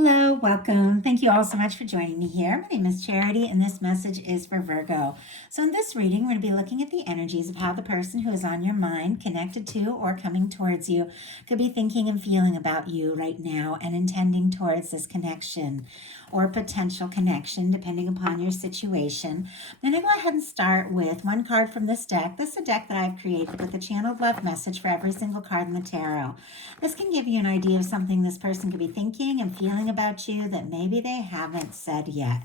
Hello, welcome. Thank you all so much for joining me here. My name is Charity, and this message is for Virgo. So, in this reading, we're going to be looking at the energies of how the person who is on your mind, connected to, or coming towards you, could be thinking and feeling about you right now and intending towards this connection or potential connection, depending upon your situation. I'm going to go ahead and start with one card from this deck. This is a deck that I've created with a channeled love message for every single card in the tarot. This can give you an idea of something this person could be thinking and feeling about you that maybe they haven't said yet.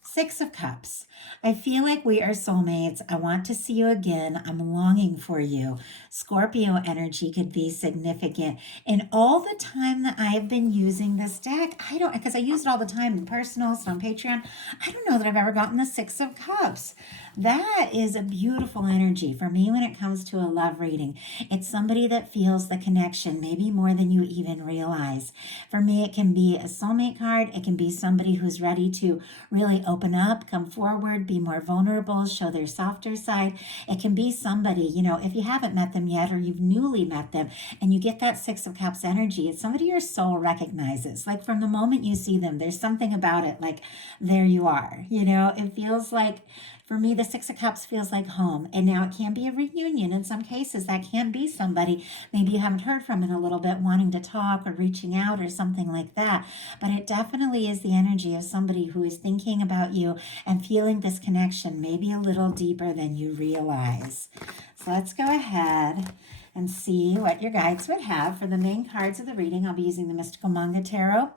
Six of Cups. I feel like we are soulmates. I want to see you again. I'm longing for you. Scorpio energy could be significant. And all the time that I have been using this deck, because I use it all the time in personals and on Patreon, I don't know that I've ever gotten the Six of Cups. That is a beautiful energy for me when it comes to a love reading. It's somebody that feels the connection, maybe more than you even realize. For me, it can be a soulmate card. It can be somebody who's ready to really open up, come forward, be more vulnerable, show their softer side. It can be somebody, if you haven't met them yet or you've newly met them and you get that Six of Cups energy, it's somebody your soul recognizes. Like from the moment you see them, there's something about it, like there you are. It feels like, for me, the Six of Cups feels like home. And now it can be a reunion. In some cases, that can be somebody maybe you haven't heard from in a little bit, wanting to talk or reaching out or something like that. But it definitely is the energy of somebody who is thinking about you and feeling this connection maybe a little deeper than you realize. So let's go ahead and see what your guides would have for the main cards of the reading. I'll be using the Mystical Manga Tarot.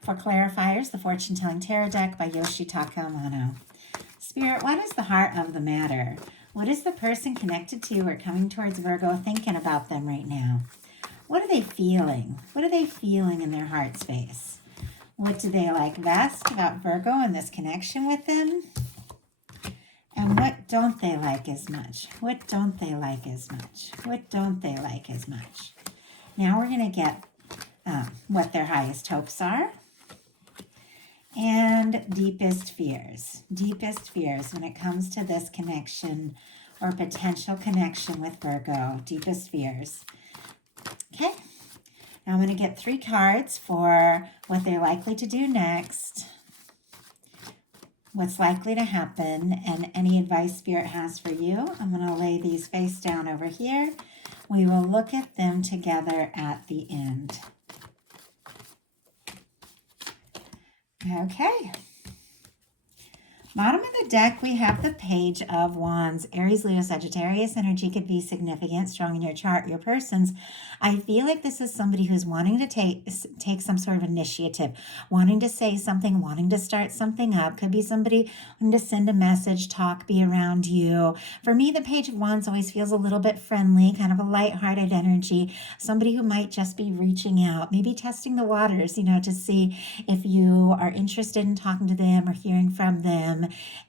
For clarifiers, the Fortune Telling Tarot deck by Yoshitaka Amano. Spirit, what is the heart of the matter? What is the person connected to or coming towards Virgo thinking about them right now? What are they feeling? What are they feeling in their heart space? What do they like best about Virgo and this connection with them? And what don't they like as much? What don't they like as much? What don't they like as much? Now we're going to get what their highest hopes are. And deepest fears when it comes to this connection or potential connection with Virgo. Deepest fears. Okay, now I'm going to get 3 cards for what they're likely to do next, what's likely to happen, and any advice Spirit has for you. I'm going to lay these face down over here. We will look at them together at the end. Okay. Bottom of the deck, we have the Page of Wands. Aries, Leo, Sagittarius energy could be significant, strong in your chart, your person's. I feel like this is somebody who's wanting to take some sort of initiative, wanting to say something, wanting to start something up. Could be somebody wanting to send a message, talk, be around you. For me, the Page of Wands always feels a little bit friendly, kind of a lighthearted energy. Somebody who might just be reaching out, maybe testing the waters, to see if you are interested in talking to them or hearing from them.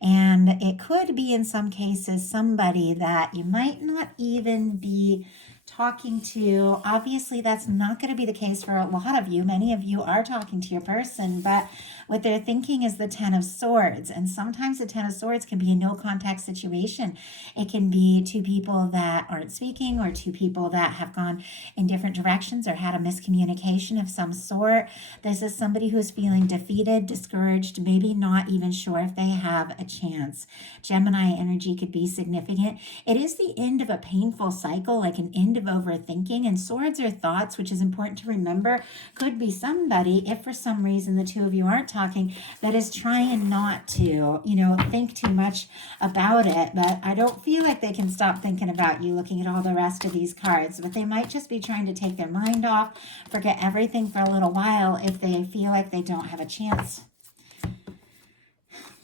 And it could be, in some cases, somebody that you might not even be talking to. Obviously, that's not going to be the case for a lot of you. Many of you are talking to your person, but what they're thinking is the Ten of Swords. And sometimes the Ten of Swords can be a no contact situation. It can be 2 people that aren't speaking or 2 people that have gone in different directions or had a miscommunication of some sort. This is somebody who is feeling defeated, discouraged, maybe not even sure if they have a chance. Gemini energy could be significant. It is the end of a painful cycle, like an end of overthinking. And swords are thoughts, which is important to remember. Could be somebody, if for some reason the 2 of you aren't talking, that is trying not to, think too much about it. But I don't feel like they can stop thinking about you looking at all the rest of these cards. But they might just be trying to take their mind off, forget everything for a little while if they feel like they don't have a chance.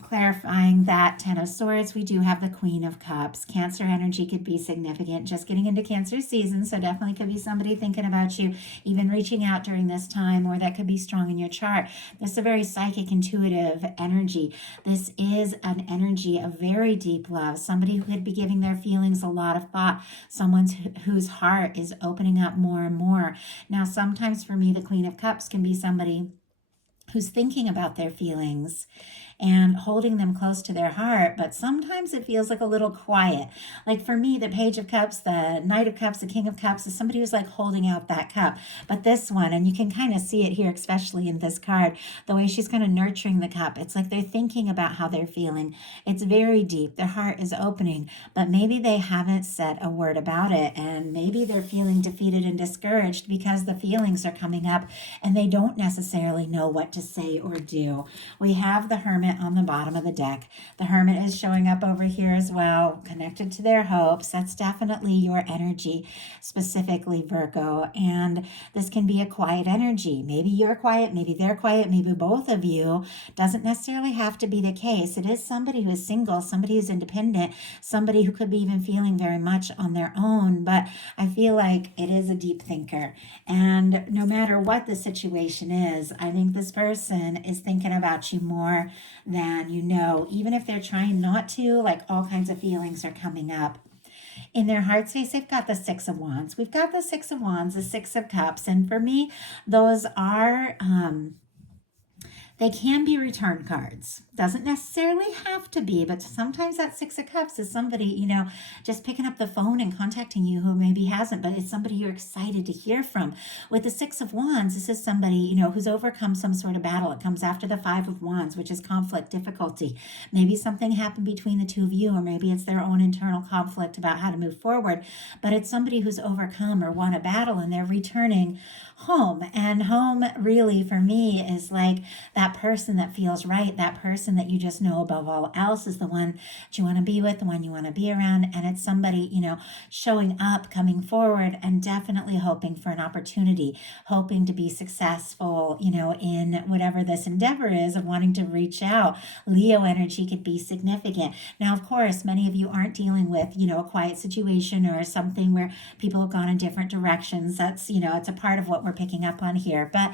Clarifying that Ten of Swords, we do have the Queen of Cups. Cancer energy could be significant. Just getting into Cancer season, so definitely could be somebody thinking about you, even reaching out during this time, or that could be strong in your chart. This is a very psychic, intuitive energy. This is an energy of very deep love. Somebody who could be giving their feelings a lot of thought. Someone whose heart is opening up more and more. Now, sometimes for me, the Queen of Cups can be somebody who's thinking about their feelings and holding them close to their heart, but sometimes it feels like a little quiet. Like for me, the Page of Cups, the Knight of Cups, the King of Cups is somebody who's like holding out that cup. But this one, and you can kind of see it here, especially in this card, the way she's kind of nurturing the cup. It's like they're thinking about how they're feeling. It's very deep. Their heart is opening, but maybe they haven't said a word about it. And maybe they're feeling defeated and discouraged because the feelings are coming up and they don't necessarily know what to say or do. We have the Hermit on the bottom of the deck. The Hermit is showing up over here as well, connected to their hopes. That's definitely your energy, specifically Virgo. And this can be a quiet energy. Maybe you're quiet, maybe they're quiet, maybe both of you. Doesn't necessarily have to be the case. It is somebody who is single, somebody who's independent, somebody who could be even feeling very much on their own. But I feel like it is a deep thinker. And no matter what the situation is, I think this person is thinking about you more than you know, even if they're trying not to, like all kinds of feelings are coming up. In their heart space, they've got the Six of Wands. We've got the Six of Wands, the Six of Cups. And for me, those are they can be return cards. Doesn't necessarily have to be, but sometimes that Six of Cups is somebody, just picking up the phone and contacting you who maybe hasn't, but it's somebody you're excited to hear from. With the Six of Wands, this is somebody, who's overcome some sort of battle. It comes after the Five of Wands, which is conflict, difficulty. Maybe something happened between the two of you, or maybe it's their own internal conflict about how to move forward, but it's somebody who's overcome or won a battle and they're returning home. And home really for me is like that person that feels right, that person that you just know above all else is the one that you want to be with, the one you want to be around. And it's somebody, showing up, coming forward, and definitely hoping for an opportunity, hoping to be successful, in whatever this endeavor is of wanting to reach out. Leo energy could be significant. Now, of course, many of you aren't dealing with, a quiet situation or something where people have gone in different directions. That's, it's a part of what we're picking up on here. But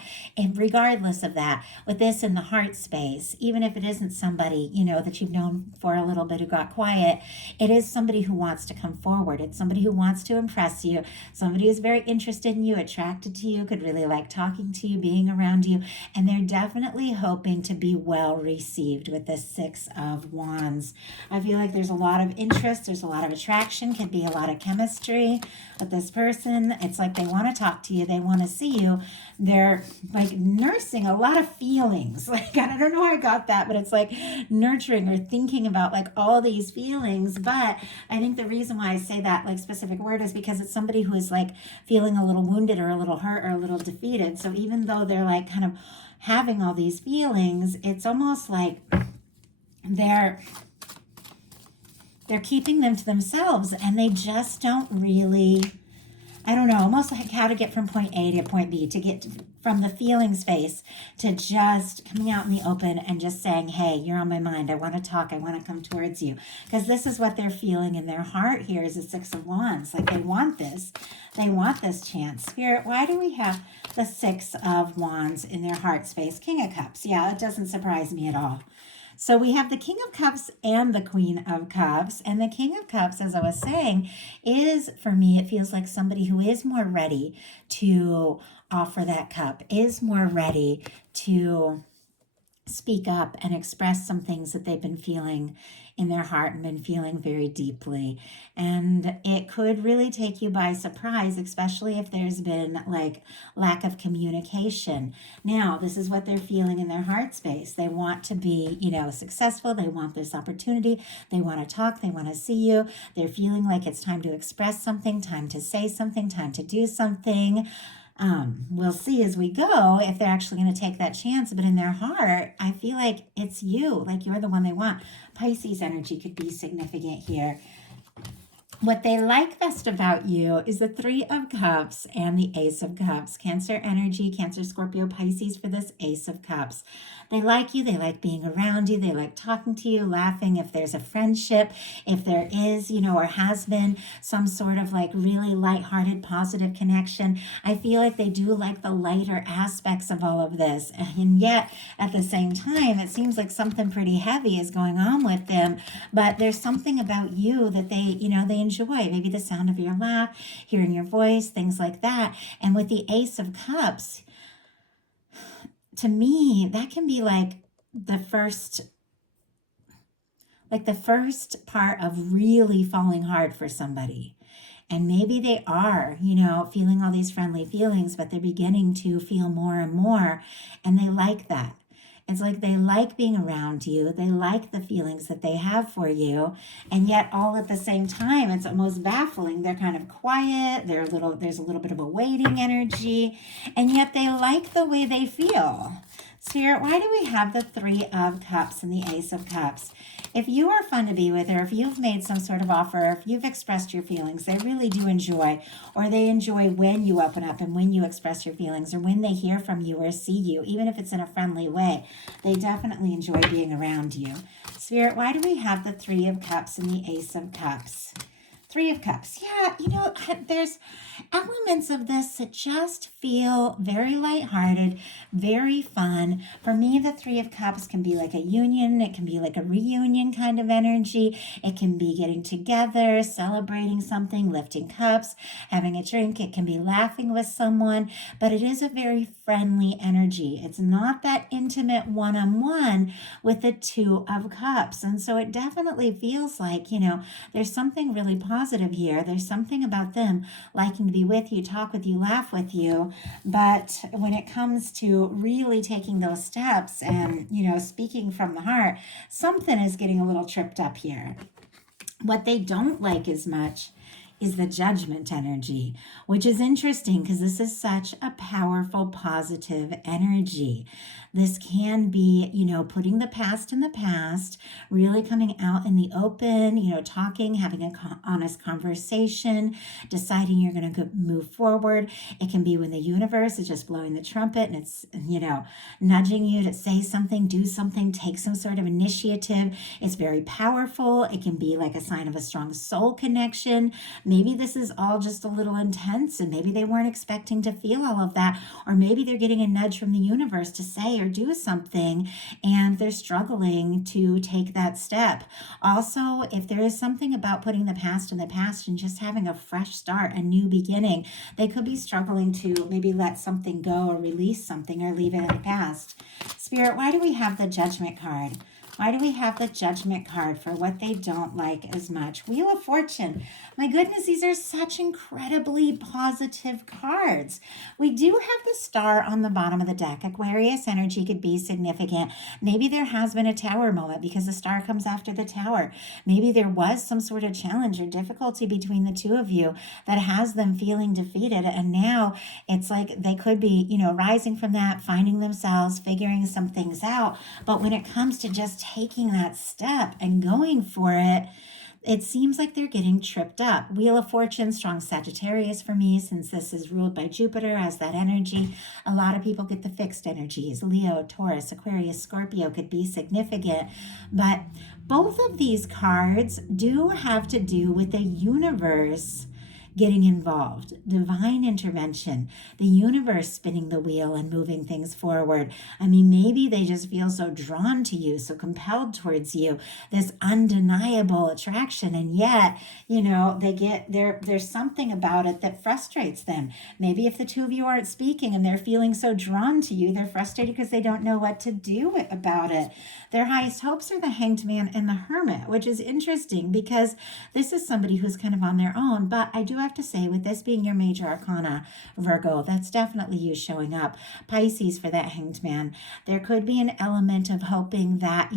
regardless of that, with this in the heart space, even if it isn't somebody, that you've known for a little bit who got quiet, it is somebody who wants to come forward. It's somebody who wants to impress you, somebody who's very interested in you, attracted to you, could really like talking to you, being around you, and they're definitely hoping to be well received with this Six of Wands. I feel like there's a lot of interest, there's a lot of attraction, could be a lot of chemistry with this person. It's like they want to talk to you, they want to see you. They're like nursing a lot of feelings. Like, I don't know how I got that, but it's like nurturing or thinking about like all these feelings. But I think the reason why I say that like specific word is because it's somebody who is like feeling a little wounded or a little hurt or a little defeated. So even though they're like kind of having all these feelings, it's almost like they're keeping them to themselves and they just don't really, I don't know, almost like how to get from point A to point B, to get from the feeling space to just coming out in the open and just saying, hey, you're on my mind. I want to talk. I want to come towards you. Because this is what they're feeling in their heart here is the Six of Wands. Like they want this. They want this chance. Spirit, why do we have the Six of Wands in their heart space? King of Cups. Yeah, it doesn't surprise me at all. So we have the King of Cups and the Queen of Cups. And the King of Cups, as I was saying, is, for me, it feels like somebody who is more ready to offer that cup, is more ready to speak up and express some things that they've been feeling in their heart and been feeling very deeply. And it could really take you by surprise, especially if there's been like lack of communication. Now, this is what they're feeling in their heart space. They want to be, successful. They want this opportunity. They want to talk. They want to see you. They're feeling like it's time to express something, time to say something, time to do something. We'll see as we go if they're actually going to take that chance. But in their heart, I feel like it's you, like you're the one they want. Pisces energy could be significant here. What they like best about you is the Three of Cups and the Ace of Cups. Cancer energy, Cancer, Scorpio, Pisces for this Ace of Cups. They like you. They like being around you. They like talking to you, laughing. If there's a friendship, if there is, or has been some sort of like really lighthearted, positive connection, I feel like they do like the lighter aspects of all of this. And yet at the same time, it seems like something pretty heavy is going on with them. But there's something about you that they enjoy. Maybe the sound of your laugh, hearing your voice, things like that. And with the Ace of Cups, to me, that can be like the first like the first part of really falling hard for somebody. And maybe they are, feeling all these friendly feelings, but they're beginning to feel more and more, and they like that. It's like they like being around you. They like the feelings that they have for you. And yet all at the same time, it's almost baffling. They're kind of quiet. There's a little bit of a waiting energy. And yet they like the way they feel. Spirit, why do we have the Three of Cups and the Ace of Cups? If you are fun to be with, or if you've made some sort of offer, if you've expressed your feelings, they really do enjoy, or they enjoy when you open up and when you express your feelings, or when they hear from you or see you, even if it's in a friendly way, they definitely enjoy being around you. Spirit, why do we have the Three of Cups and the Ace of Cups? Three of Cups. Yeah, there's elements of this that just feel very lighthearted, very fun. For me, the Three of Cups can be like a union. It can be like a reunion kind of energy. It can be getting together, celebrating something, lifting cups, having a drink. It can be laughing with someone, but it is a very friendly energy. It's not that intimate one-on-one with the Two of Cups. And so it definitely feels like, there's something really positive here. There's something about them liking to be with you, talk with you, laugh with you. But when it comes to really taking those steps and, speaking from the heart, something is getting a little tripped up here. What they don't like as much is the Judgment energy, which is interesting because this is such a powerful, positive energy. This can be, putting the past in the past, really coming out in the open, talking, having an honest conversation, deciding you're going to move forward. It can be when the universe is just blowing the trumpet and it's, nudging you to say something, do something, take some sort of initiative. It's very powerful. It can be like a sign of a strong soul connection. Maybe this is all just a little intense and maybe they weren't expecting to feel all of that. Or maybe they're getting a nudge from the universe to say or do something and they're struggling to take that step. Also, if there is something about putting the past in the past and just having a fresh start, a new beginning, they could be struggling to maybe let something go or release something or leave it in the past. Spirit, why do we have the Judgment card? Why do we have the Judgment card for what they don't like as much? Wheel of Fortune. My goodness, these are such incredibly positive cards. We do have the Star on the bottom of the deck. Aquarius energy could be significant. Maybe there has been a Tower moment because the Star comes after the Tower. Maybe there was some sort of challenge or difficulty between the two of you that has them feeling defeated. And now it's like they could be, rising from that, finding themselves, figuring some things out. But when it comes to just taking that step and going for it, it seems like they're getting tripped up. Wheel of Fortune, strong Sagittarius for me, since this is ruled by Jupiter as that energy. A lot of people get the fixed energies. Leo, Taurus, Aquarius, Scorpio could be significant. But both of these cards do have to do with the universe getting involved, divine intervention, the universe spinning the wheel and moving things forward. I mean, maybe they just feel so drawn to you, so compelled towards you, this undeniable attraction. And yet, there's something about it that frustrates them. Maybe if the two of you aren't speaking and they're feeling so drawn to you, they're frustrated because they don't know what to do about it. Their highest hopes are the Hanged Man and the Hermit, which is interesting because this is somebody who's kind of on their own. But I do have to say, with this being your major arcana, Virgo, that's definitely you showing up. Pisces for that Hanged Man. There could be an element of hoping that,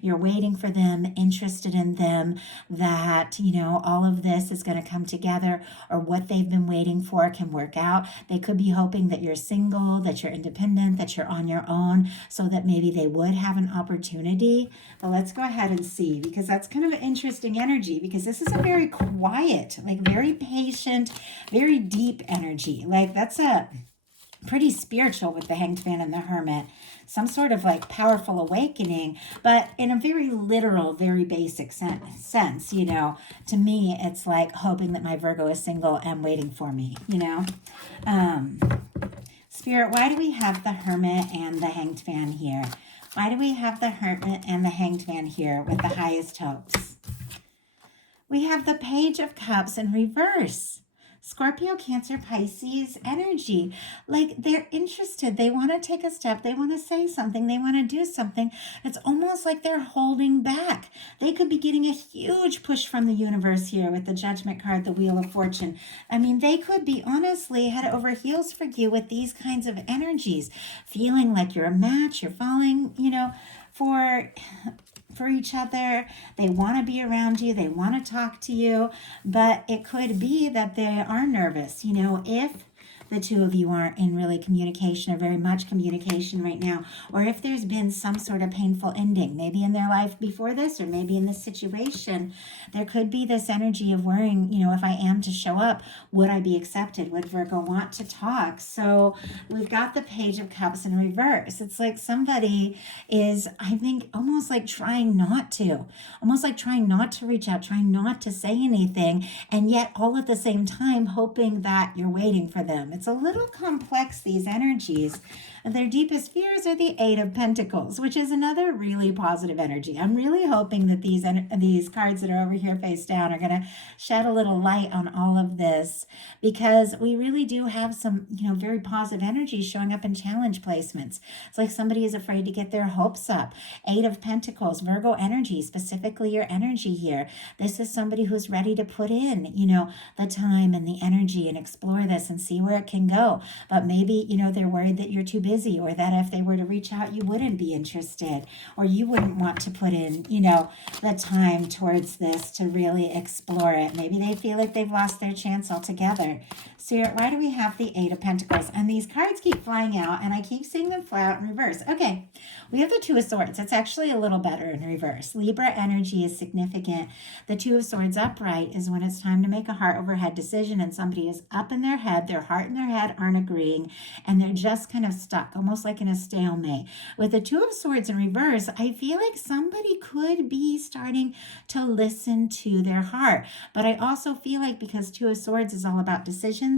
you're waiting for them, interested in them, that, all of this is going to come together or what they've been waiting for can work out. They could be hoping that you're single, that you're independent, that you're on your own so that maybe they would have an opportunity. But let's go ahead and see, because that's kind of an interesting energy, because this is a very quiet, like very patient, very deep energy. Like that's a pretty spiritual with the Hanged Man and the Hermit. Some sort of like powerful awakening, but in a very literal, very basic sense, to me, it's like hoping that my Virgo is single and waiting for me, Spirit, why do we have the Hermit and the Hanged Man here? Why do we have the Hermit and the Hanged Man here with the highest hopes? We have the Page of Cups in reverse. Scorpio, Cancer, Pisces energy. Like they're interested. They want to take a step. They want to say something. They want to do something. It's almost like they're holding back. They could be getting a huge push from the universe here with the Judgment card, the Wheel of Fortune. I mean, they could be honestly head over heels for you with these kinds of energies, feeling like you're a match, you're falling, for each other. They want to be around you. They want to talk to you, but it could be that they are nervous. If the two of you aren't in really communication or very much communication right now, or if there's been some sort of painful ending, maybe in their life before this, or maybe in this situation, there could be this energy of worrying, if I am to show up, would I be accepted? Would Virgo want to talk? So we've got the Page of Cups in reverse. It's like somebody is, I think, almost like trying not to reach out, trying not to say anything, and yet all at the same time hoping that you're waiting for them. It's a little complex, these energies. Their deepest fears are the Eight of Pentacles, which is another really positive energy. I'm really hoping that these cards that are over here face down are going to shed a little light on all of this, because we really do have some, very positive energy showing up in challenge placements. It's like somebody is afraid to get their hopes up. Eight of Pentacles, Virgo energy, specifically your energy here. This is somebody who's ready to put in, the time and the energy and explore this and see where it can go. But maybe, they're worried that you're too busy, or that if they were to reach out, you wouldn't be interested, or you wouldn't want to put in, the time towards this to really explore it. Maybe they feel like they've lost their chance altogether. Spirit, why do we have the Eight of Pentacles? And these cards keep flying out, and I keep seeing them fly out in reverse. Okay, we have the Two of Swords. It's actually a little better in reverse. Libra energy is significant. The Two of Swords upright is when it's time to make a heart over head decision, and somebody is up in their head, their heart and their head aren't agreeing, and they're just kind of stuck, almost like in a stalemate. With the Two of Swords in reverse, I feel like somebody could be starting to listen to their heart. But I also feel like, because Two of Swords is all about decisions,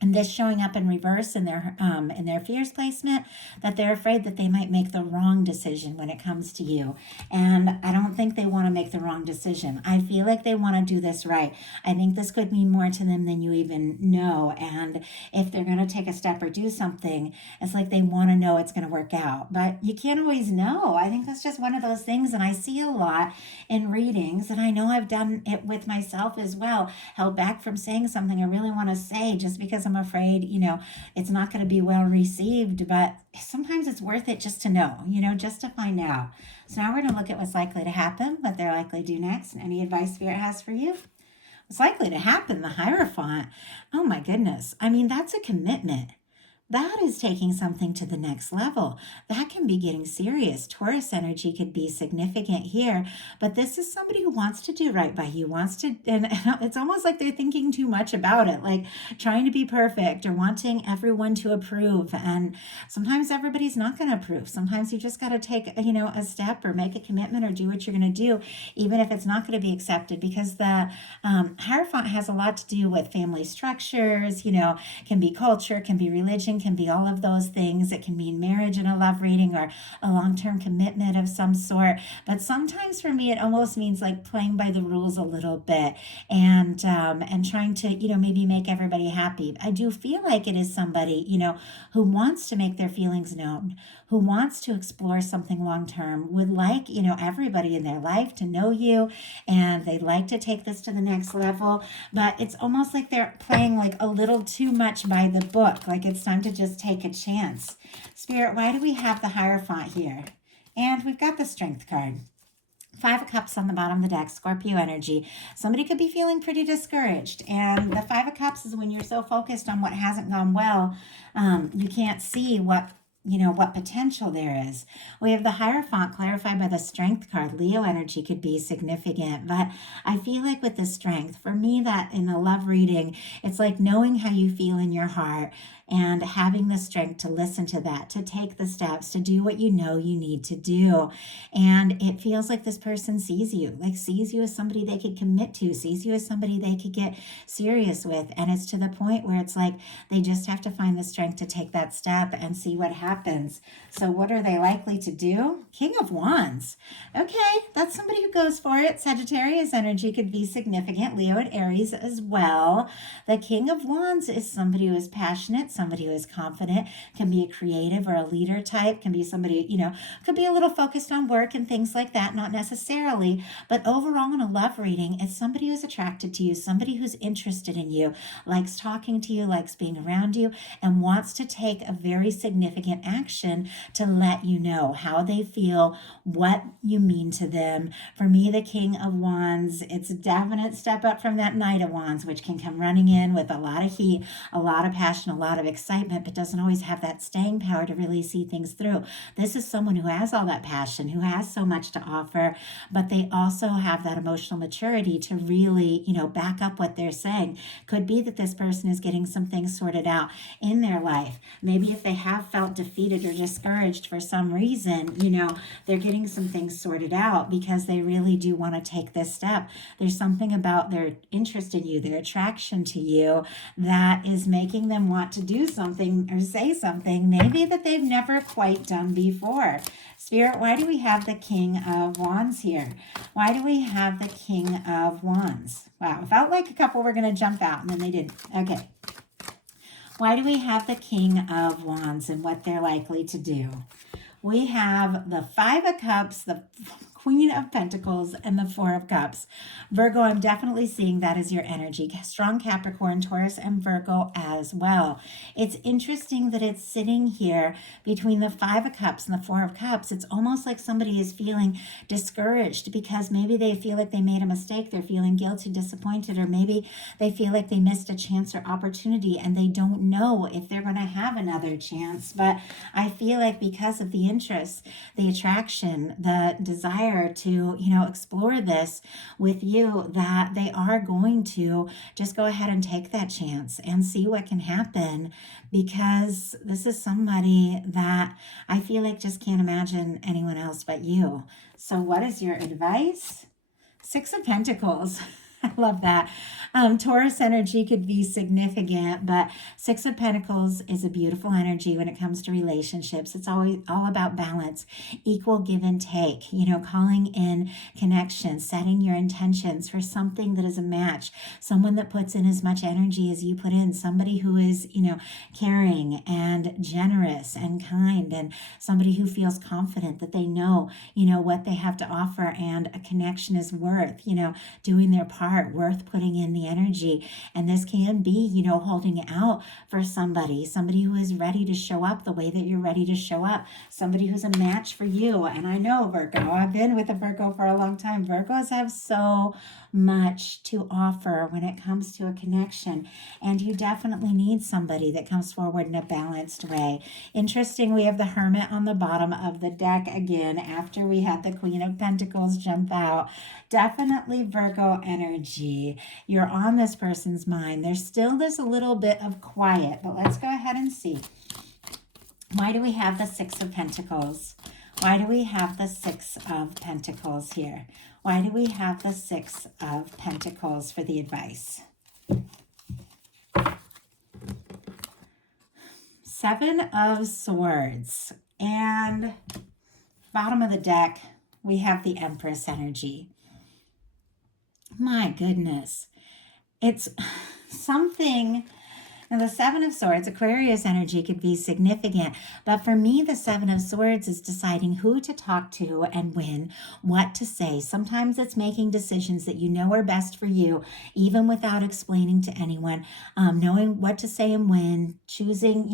and this showing up in reverse in their fears placement, that they're afraid that they might make the wrong decision when it comes to you. And I don't think they want to make the wrong decision. I feel like they want to do this right. I think this could mean more to them than you even know. And if they're going to take a step or do something, it's like they want to know it's going to work out. But you can't always know. I think that's just one of those things. And I see a lot in readings, and I know I've done it with myself as well, held back from saying something I really want to say just because I'm afraid, it's not going to be well received. But sometimes it's worth it just to know, just to find out. So now we're going to look at what's likely to happen, what they're likely to do next, and any advice Spirit has for you. What's likely to happen, the Hierophant. Oh my goodness. I mean, that's a commitment. That is taking something to the next level. That can be getting serious. Taurus energy could be significant here, but this is somebody who wants to do right by you, and it's almost like they're thinking too much about it, like trying to be perfect or wanting everyone to approve. And sometimes everybody's not going to approve. Sometimes you just got to take, a step or make a commitment or do what you're going to do, even if it's not going to be accepted, because the Hierophant has a lot to do with family structures, can be culture, can be religion, can be all of those things. It can mean marriage in a love reading, or a long-term commitment of some sort. But sometimes for me, it almost means like playing by the rules a little bit, and trying to, maybe make everybody happy. I do feel like it is somebody, who wants to make their feelings known, who wants to explore something long-term, would like, everybody in their life to know you, and they'd like to take this to the next level. But it's almost like they're playing like a little too much by the book, like it's time to just take a chance. Spirit, why do we have the Hierophant here? And we've got the Strength card. Five of Cups on the bottom of the deck, Scorpio energy. Somebody could be feeling pretty discouraged. And the Five of Cups is when you're so focused on what hasn't gone well, you can't see what potential there is. We have the Hierophant clarified by the Strength card. Leo energy could be significant, but I feel like with the Strength, for me, that in a love reading, it's like knowing how you feel in your heart, and having the strength to listen to that, to take the steps, to do what you know you need to do. And it feels like this person sees you, like sees you as somebody they could commit to, sees you as somebody they could get serious with. And it's to the point where it's like they just have to find the strength to take that step and see what happens. So what are they likely to do? King of Wands. Okay, that's somebody who goes for it. Sagittarius energy could be significant. Leo and Aries as well. The King of Wands is somebody who is passionate, somebody who is confident, can be a creative or a leader type, can be somebody, could be a little focused on work and things like that, not necessarily, but overall in a love reading, it's somebody who's attracted to you, somebody who's interested in you, likes talking to you, likes being around you, and wants to take a very significant action to let you know how they feel, what you mean to them. For me, the King of Wands, it's a definite step up from that Knight of Wands, which can come running in with a lot of heat, a lot of passion, a lot of excitement, but doesn't always have that staying power to really see things through. This is someone who has all that passion, who has so much to offer, but they also have that emotional maturity to really, back up what they're saying. Could be that this person is getting some things sorted out in their life. Maybe if they have felt defeated or discouraged for some reason, they're getting some things sorted out because they really do want to take this step. There's something about their interest in you, their attraction to you, that is making them want to do something or say something maybe that they've never quite done before. Spirit, why do we have the King of Wands here? Why do we have the King of Wands? Wow, it felt like a couple were going to jump out and then they didn't. Okay. Why do we have the King of Wands and what they're likely to do? We have the Five of Cups, the Queen of Pentacles, and the Four of Cups. Virgo, I'm definitely seeing that as your energy. Strong Capricorn, Taurus, and Virgo as well. It's interesting that it's sitting here between the Five of Cups and the Four of Cups. It's almost like somebody is feeling discouraged because maybe they feel like they made a mistake. They're feeling guilty, disappointed, or maybe they feel like they missed a chance or opportunity and they don't know if they're going to have another chance. But I feel like because of the interest, the attraction, the desire to, explore this with you, that they are going to just go ahead and take that chance and see what can happen, because this is somebody that I feel like just can't imagine anyone else but you. So what is your advice? Six of Pentacles. I love that. Taurus energy could be significant, but Six of Pentacles is a beautiful energy when it comes to relationships. It's always all about balance, equal give and take, calling in connection, setting your intentions for something that is a match, someone that puts in as much energy as you put in, somebody who is, caring and generous and kind, and somebody who feels confident that they know, what they have to offer, and a connection is worth, doing their part, worth putting in the energy. And this can be, holding out for somebody who is ready to show up the way that you're ready to show up, somebody who's a match for you. And I know, Virgo, I've been with a Virgo for a long time. Virgos have so much to offer when it comes to a connection, and you definitely need somebody that comes forward in a balanced way. Interesting, we have the Hermit on the bottom of the deck again after we had the Queen of Pentacles jump out. Definitely Virgo energy. You're on this person's mind. There's a little bit of quiet, but let's go ahead and see. Why do we have the Six of Pentacles? Why do we have the Six of Pentacles here? Why do we have the Six of Pentacles for the advice? Seven of Swords. And bottom of the deck, we have the Empress energy. My goodness. It's something. Now, the Seven of Swords, Aquarius energy could be significant, but for me, the Seven of Swords is deciding who to talk to and when, what to say. Sometimes it's making decisions that you know are best for you, even without explaining to anyone, knowing what to say and when, choosing,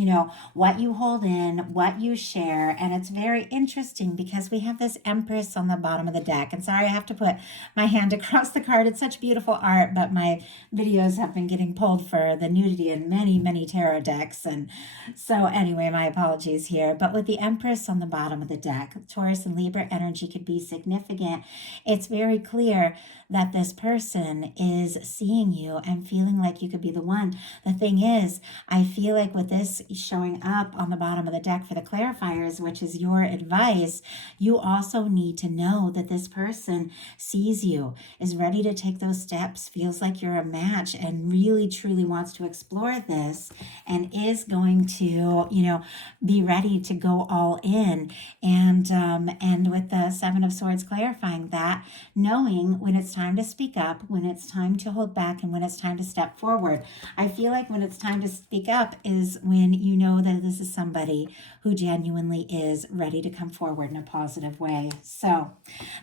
what you hold in, what you share. And it's very interesting because we have this Empress on the bottom of the deck. And sorry, I have to put my hand across the card. It's such beautiful art, but my videos have been getting pulled for the nudity in many many, many tarot decks. And so anyway, my apologies here. But with the Empress on the bottom of the deck, Taurus and Libra energy could be significant. It's very clear that this person is seeing you and feeling like you could be the one. The thing is, I feel like with this showing up on the bottom of the deck for the clarifiers, which is your advice, you also need to know that this person sees you, is ready to take those steps, feels like you're a match, and really truly wants to explore this, and is going to, be ready to go all in. And with the Seven of Swords clarifying that, knowing when it's time to speak up, when it's time to hold back, and when it's time to step forward. I feel like when it's time to speak up is when you know that this is somebody who genuinely is ready to come forward in a positive way. So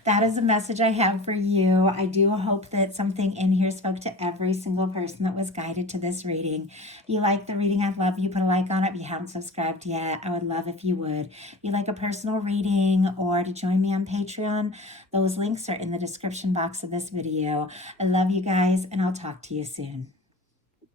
that is a message I have for you. I do hope that something in here spoke to every single person that was guided to this reading. If you like the reading, I'd love you put a like on it. If you haven't subscribed yet, I would love if you would. If you like a personal reading or to join me on Patreon, those links are in the description box of this video. I love you guys, and I'll talk to you soon.